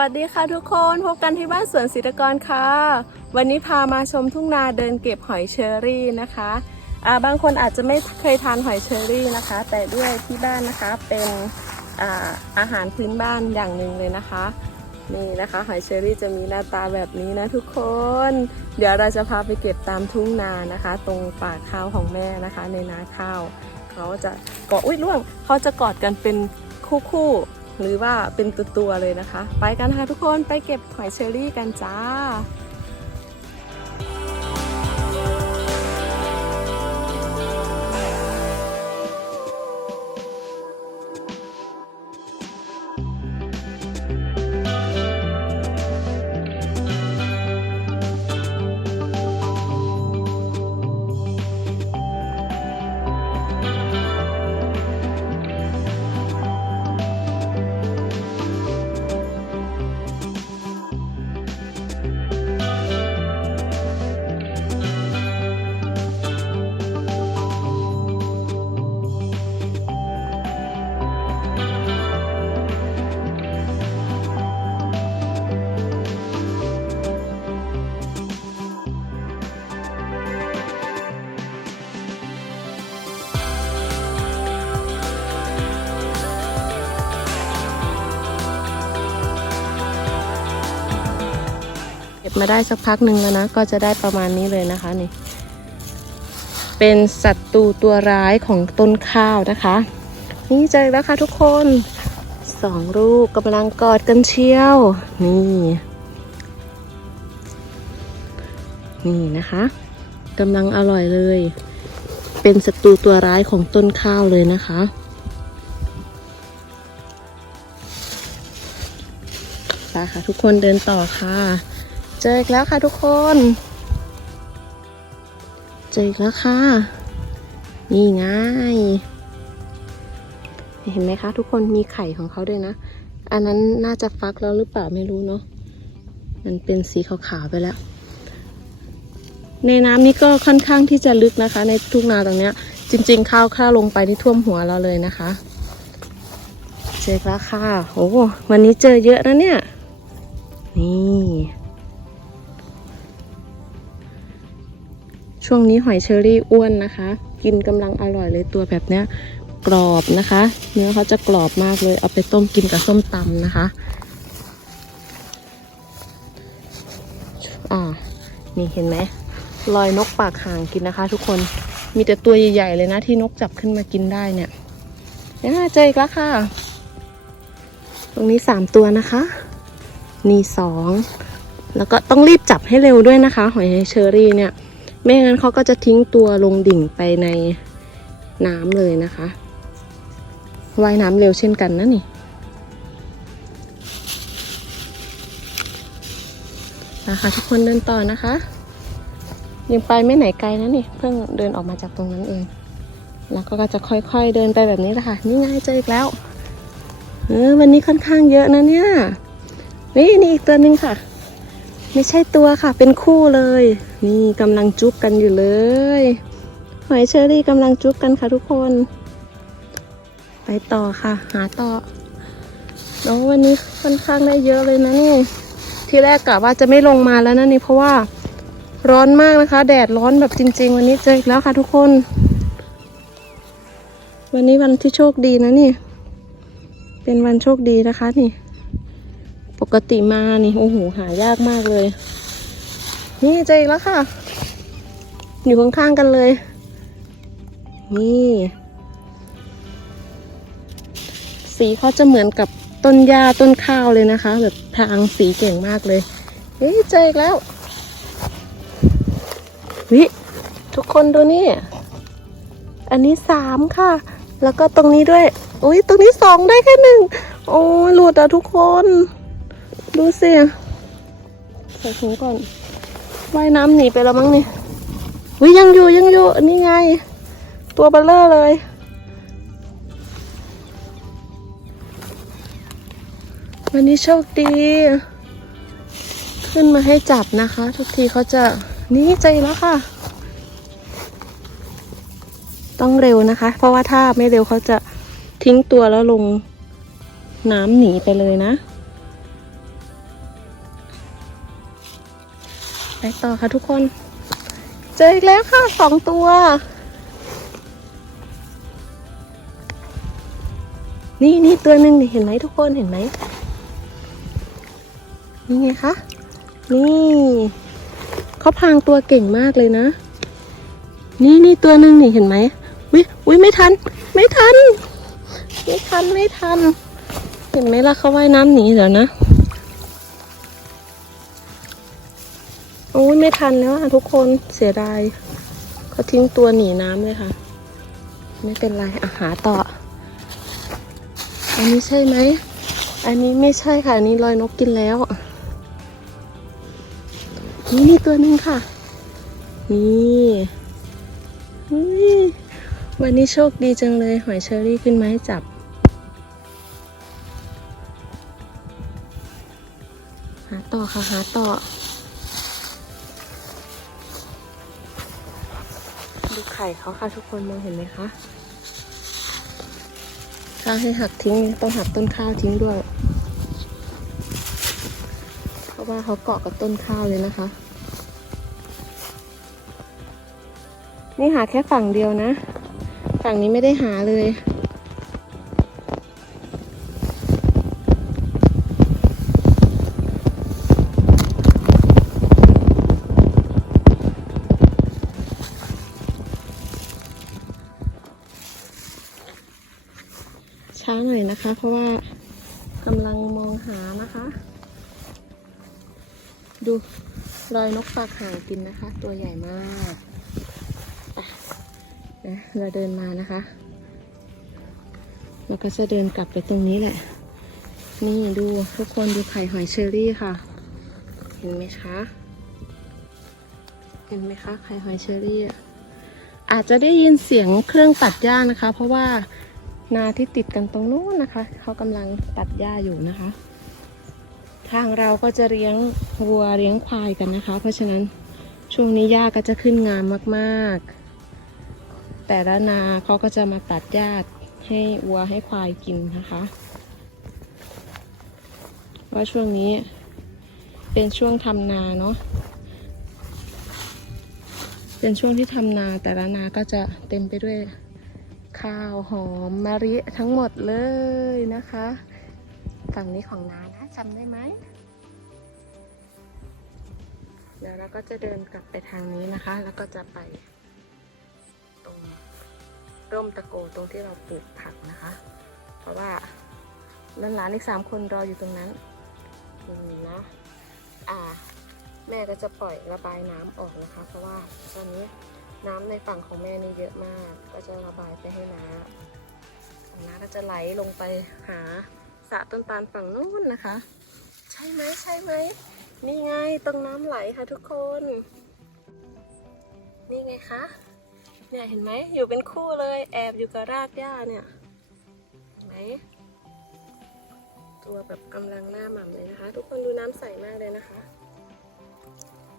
สวัสดีค่ะทุกคนพบกันที่บ้านสวนศิลกรค่ะ วันนี้พามาชมทุ่งนาเดินเก็บหอยเชอรี่นะคะอ่าบางคนอาจจะไม่เคยทานหอยเชอรี่นะคะ แต่ด้วยที่บ้านนะคะเป็นอาอาหารพื้นบ้านอย่างหนึ่งเลยนะคะนี่นะคะหอยเชอรี่จะมีหน้าตาแบบนี้นะทุกคน เดี๋ยวเราจะพาไปเก็บตามทุ่งนานะคะ ตรงป่าข้าวของแม่นะคะในนาข้าว เขาจะเกาะอุ้ยล่วงเขาจะกอดกันเป็นคู่ๆ หรือว่าเป็นตัวๆเลยนะคะ ไปกันค่ะทุกคนไปเก็บหอยเชอรี่กันจ้า ก็บมาได้สักพักหนึ่งแล้วนะ ก็จะได้ประมาณนี้เลยนะคะนี่ เป็นศัตรูตัวร้ายของต้นข้าวนะคะ นี่เจอแล้วค่ะทุกคนสองลูกกำลังกอดกันเชียว นี่ นี่นะคะกำลังอร่อยเลย เป็นศัตรูตัวร้ายของต้นข้าวเลยนะคะ ไปค่ะทุกคนเดินต่อค่ะ เจออีกแล้วค่ะทุกคน เจออีกแล้วค่ะ นี่ไง เห็นไหมคะ ทุกคนมีไข่ของเขาด้วยนะ อันนั้นน่าจะฟักแล้วหรือเปล่าไม่รู้เนาะ มันเป็นสีขาวๆไปแล้ว ในน้ำนี้ก็ค่อนข้างที่จะลึกนะคะ ในทุ่งนาตรงเนี้ย จริง ๆ ข้าวข้าลงไปที่ท่วมหัวเราเลยนะคะ เจอแล้วค่ะ โอ้วันนี้เจอเยอะนะเนี่ย นี่ ช่วงนี้หอยเชอรี่อ้วนนะคะ กินกำลังอร่อยเลยตัวแบบเนี้ยกรอบนะคะ เนื้อเขาจะกรอบมากเลย เอาไปต้มกินกับส้มตำนะคะอ่านี่เห็นไหมรอยนกปากห่างกินนะคะ ทุกคนมีแต่ตัวใหญ่ๆเลยนะที่นกจับขึ้นมากินได้เนี่ยเนี่ยเจออีกแล้วค่ะ ตรงนี้สามตัวนะคะ นี่สองแล้วก็ต้องรีบจับให้เร็วด้วยนะคะ หอยเชอรี่เนี่ย ไม่งั้นเขาก็จะทิ้งตัวลงดิ่งไปในน้ำเลยนะคะว่ายน้ำเร็วเช่นกันนะนี่นะคะทุกคนเดินต่อนะคะ ยังไปไม่ไหนไกลนะนี่ เพิ่งเดินออกมาจากตรงนั้นเอง แล้วก็จะค่อยๆเดินไปแบบนี้แหละค่ะ นี่ไงเจออีกแล้ว เออวันนี้ค่อนข้างเยอะนะเนี่ย นี่นี่อีกตัวหนึ่งค่ะ ไม่ใช่ตัวค่ะ เป็นคู่เลย นี่กำลังจุ๊บกันอยู่เลย หอยเชอรี่กำลังจุ๊บกันค่ะทุกคน ไปต่อค่ะ หาต่อแล้ววันนี้ค่อนข้างได้เยอะเลยนะนี่ ที่แรกกะว่าจะไม่ลงมาแล้วนะนี่เพราะว่าร้อนมากนะคะ แดดร้อนแบบจริง ๆ วันนี้เจออีกแล้วค่ะทุกคน วันนี้วันที่โชคดีนะนี่ เป็นวันโชคดีนะคะนี่ กติมานี่โอ้โหหายากมากเลย นี่เจออีกแล้วค่ะ อยู่ข้างๆกันเลย นี่ สีเขาจะเหมือนกับต้นหญ้าต้นข้าวเลยนะคะ แบบพรางสีเก่งมากเลยเฮ้ยเจออีกแล้ว วิทุกคนดูนี่ อันนี้สามค่ะ แล้วก็ตรงนี้ด้วย อุ้ยตรงนี้สองได้แค่หนึ่ง โอ้หลุดอะทุกคน ดูสิใส่ถุงก่อนว่ายน้ำหนีไปแล้วมั้งนี่วิยังอยู่ยังอยู่นนี้ไง ตัวเบลเลอร์เลย วันนี้โชคดี ขึ้นมาให้จับนะคะ ทุกทีเขาจะนี่ใจแล้วค่ะ ต้องเร็วนะคะ เพราะว่าถ้าไม่เร็วเขาจะทิ้งตัวแล้วลงน้ำหนีไปเลยนะ ไปต่อค่ะทุกคน เจออีกแล้วค่ะสองตัว นี่นี่ตัวหนึ่งเห็นไหมทุกคนเห็นไหมนี่ไงคะนี่เขาพางตัวเก่งมากเลยนะ นี่นี่ตัวหนึ่งนี่เห็นไหมวิวิไม่ทัน ไม่ทัน ไม่ทันไม่ทัน เห็นไหมล่ะเขาว่ายน้ำหนีเดี๋ยวนะ อ้ยไม่ทันแล้วทุกคนเสียดายเขาทิ้งตัวหนีน้ำเลยค่ะ ไม่เป็นไรอาหาต่อ อันนี้ใช่ไหม อันนี้ไม่ใช่ค่ะ อันนี้ลอยนกกินแล้ว นี่นี่ตัวหนึ่งค่ะ นี่วันนี้โชคดีจังเลย หอยเชอรี่ขึ้นมาให้จับหาต่อค่ะ หาต่อ ดูไข่เขาค่ะทุกคนมองเห็นไหมคะ ถ้าให้หักทิ้งต้องหักต้นข้าวทิ้งด้วย เพราะว่าเขาเกาะกับต้นข้าวเลยนะคะ นี่หาแค่ฝั่งเดียวนะ ฝั่งนี้ไม่ได้หาเลย นะคะ เพราะว่ากำลังมองหานะคะ ดูรอยนกปากห่างกินนะคะ ตัวใหญ่มากนะเราเดินมานะคะ เราก็จะเดินกลับไปตรงนี้แหละ นี่ดูทุกคนดูไข่หอยเชอรี่ค่ะ เห็นไหมคะ เห็นไหมคะไข่หอยเชอรี่อาจจะได้ยินเสียงเครื่องตัดหญ้านะคะ เพราะว่า นาที่ติดกันตรงนู้นนะคะ เขากำลังตัดหญ้าอยู่นะคะ ทางเราก็จะเลี้ยงวัวเลี้ยงควายกันนะคะ เพราะฉะนั้นช่วงนี้หญ้าก็จะขึ้นงามมากๆ แต่ละนาเขาก็จะมาตัดหญ้าให้วัวให้ควายกินนะคะว่าช่วงนี้เป็นช่วงทำนาเนาะเป็นช่วงที่ทำนาแต่ละนาก็จะเต็มไปด้วย ข้าวหอมมะลิทั้งหมดเลยนะคะ ฝั่งนี้ของน้านะจำได้ไหมเดี๋ยวเราก็จะเดินกลับไปทางนี้นะคะ แล้วก็จะไปตรงร่มตะโกตรงที่เราปลูกผักนะคะ เพราะว่าหลานๆอีกสามคนรออยู่ตรงนั้นอืมนะอ่า แม่ก็จะปล่อยระบายน้ำออกนะคะ เพราะว่าตอนนี้ น้ำในฝั่งของแม่นี่เยอะมาก ก็จะระบายไปให้น้าของน้าก็จะไหลลงไปหาสระต้นตาลฝั่งนู้นนะคะ ใช่ไหมใช่ไหมนี่ไงตรงน้ำไหลค่ะทุกคน นี่ไงคะเนี่ยเห็นไหมอยู่เป็นคู่เลยแอบอยู่กับรากหญ้าเนี่ยเห็นไหมตัวแบบกำลังหน้าหม่ำเลยนะคะ ทุกคนดูน้ำใสมากเลยนะคะ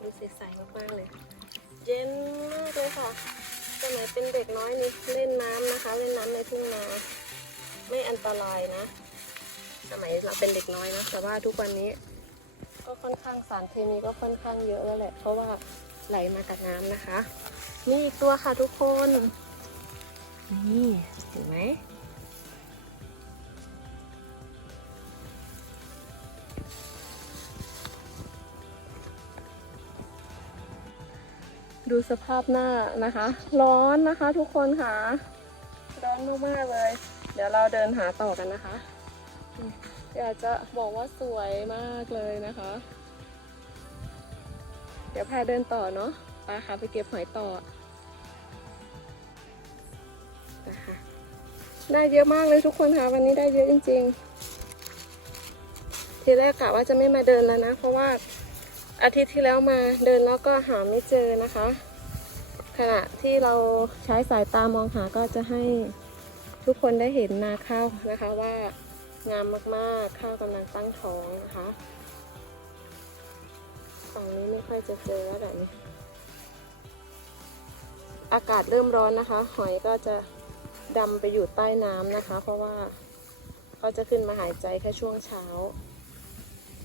ดูใสๆมากๆเลย เย็นมากเลยค่ะสมัยเป็นเด็กน้อยนี่เล่นน้ำนะคะ เล่นน้ำในทุ่งนาไม่อันตรายนะ สมัยเราเป็นเด็กน้อยนะแต่ว่าทุกวันนี้ ก็ค่อนข้างสารเคมีก็ค่อนข้างเยอะแล้วแหละ เพราะว่าไหลมากับน้ำนะคะ นี่อีกตัวค่ะทุกคน นี่เห็นไหม ดูสภาพหน้านะคะ ร้อนนะคะทุกคนค่ะ ร้อนมากๆเลย เดี๋ยวเราเดินหาต่อกันนะคะ อยากจะบอกว่าสวยมากเลยนะคะ เดี๋ยวพาเดินต่อเนาะไปค่ะไปเก็บหอยต่อนะคะได้เยอะมากเลยทุกคนค่ะ วันนี้ได้เยอะจริง ๆ ทีแรกกะว่าจะไม่มาเดินแล้วนะ เพราะว่า อาทิตย์ที่แล้วมาเดินแล้วก็หาไม่เจอนะคะ ขณะที่เราใช้สายตามองหาก็จะให้ทุกคนได้เห็นนาข้าวนะคะว่างามมากๆ ข้าวกำลังตั้งท้องนะคะฝั่งนี้ไม่ค่อยจะเจอแล้วแบบนี้อากาศเริ่มร้อนนะคะ หอยก็จะดำไปอยู่ใต้น้ำนะคะ เพราะว่าเขาจะขึ้นมาหายใจแค่ช่วงเช้า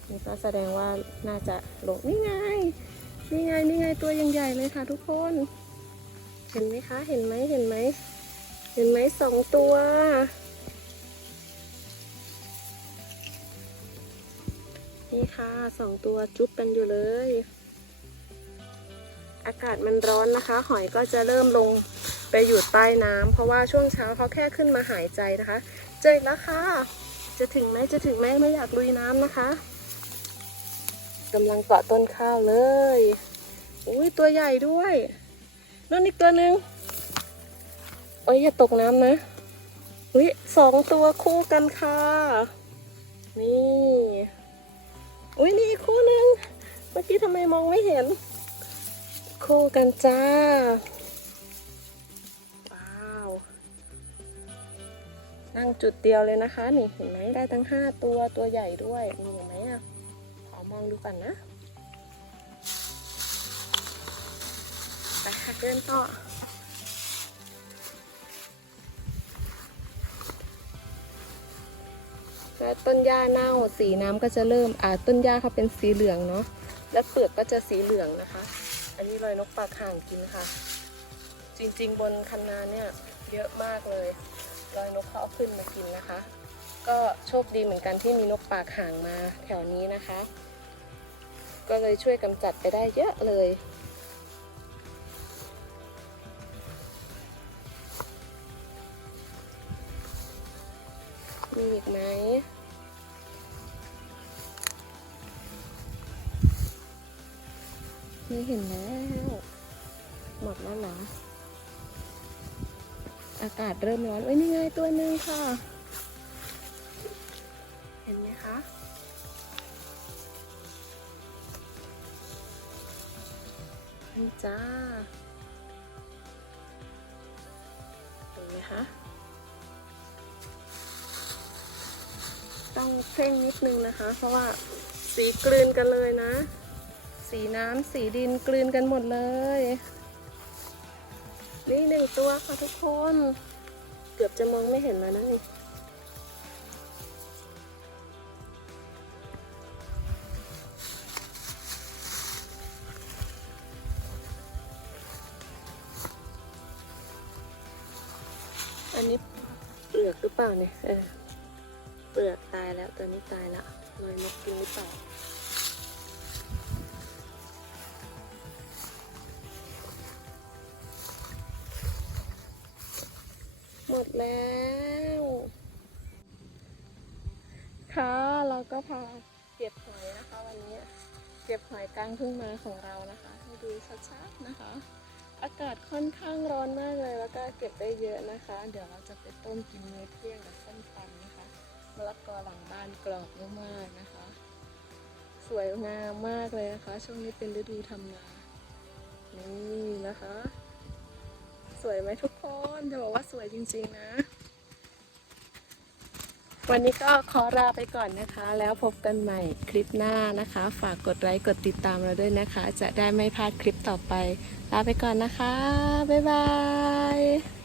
นี่ก็แสดงว่าน่าจะลงนี่ไงนี่ไงนี่ไงตัวยังใหญ่เลยค่ะ ทุกคน เห็นไหมคะ เห็นไหมเห็นไหมเห็นไหมสองตัว นี่ค่ะสองตัวจุ๊บกันอยู่เลย อากาศมันร้อนนะคะ หอยก็จะเริ่มลงไปอยู่ใต้น้ำเพราะว่าช่วงเช้าเขาแค่ขึ้นมาหายใจนะคะ เจอแล้วค่ะ จะถึงไหมจะถึงไหมไม่อยากลุยน้ำนะคะ กำลังเกาะต้นข้าวเลยอุ้ยตัวใหญ่ด้วยนั่นอีกตัวหนึ่งโอ้ยอย่าตกน้ำนะอุ้ยสองตัวคู่กันค่ะ นี่อุ้ยนี่อีกคู่หนึ่งเมื่อกี้ทำไมมองไม่เห็น คู่กันจ้าว้าวนั่งจุดเดียวเลยนะคะ นี่เห็นไหมได้ทั้งห้าตัวตัวใหญ่ด้วยมีเห็นไหม มองดูก่อนนะไปค่ะเดินต่อแล้วต้นหญ้าเน่าสีน้ำก็จะเริ่มอ่าต้นหญ้าเขาเป็นสีเหลืองเนาะและเปลือกก็จะสีเหลืองนะคะ อันนี้รอยนกปากห่างกินค่ะ จริงๆ บนคันนาเนี่ยเยอะมากเลยรอยนกเขาเอาขึ้นมากินนะคะ ก็โชคดีเหมือนกันที่มีนกปากห่างมาแถวนี้นะคะ ก็เลยช่วยกำจัดไปได้เยอะเลย มีอีกไหมไม่เห็นแล้วหมดแล้วเหรออากาศเริ่มร้อนเอ้ยนี่ไงตัวหนึ่งค่ะ เห็นไหมคะ จ้าเห็นไหมคะต้องเพ่งนิดนึงนะคะ เพราะว่าสีกลืนกันเลยนะ สีน้ำสีดินกลืนกันหมดเลย นี่หนึ่งตัวค่ะทุกคน เกือบจะมองไม่เห็นแล้วนะนี่ อันนี้เปลือกหรือเปล่าเนี่ยเออเปลือกตายแล้วตัวนี้ตายล้วลอยนกกินหรือเปล่าหมดแล้ว ค่ะ เราก็พาเก็บหอยนะคะวันนี้ เก็บหอยกลางทุ่งนาของเรานะคะ ให้ดูชัดๆนะคะ อากาศค่อนข้างร้อนมากเลยแล้วก็เก็บได้เยอะนะคะ เดี๋ยวเราจะไปต้มกินมื้อเที่ยงกับส้มตำนะคะมะละกอหลังบ้านกรอบมากๆนะคะ สวยงามมากเลยนะคะ ช่วงนี้เป็นฤดูทำนานี่นะคะ สวยไหมทุกคนจะบอกว่าสวยจริงๆนะ วันนี้ก็ขอลาไปก่อนนะคะ แล้วพบกันใหม่คลิปหน้านะคะ ฝากกดไลค์กดติดตามเราด้วยนะคะ จะได้ไม่พลาดคลิปต่อไป ลาไปก่อนนะคะ บ๊ายบาย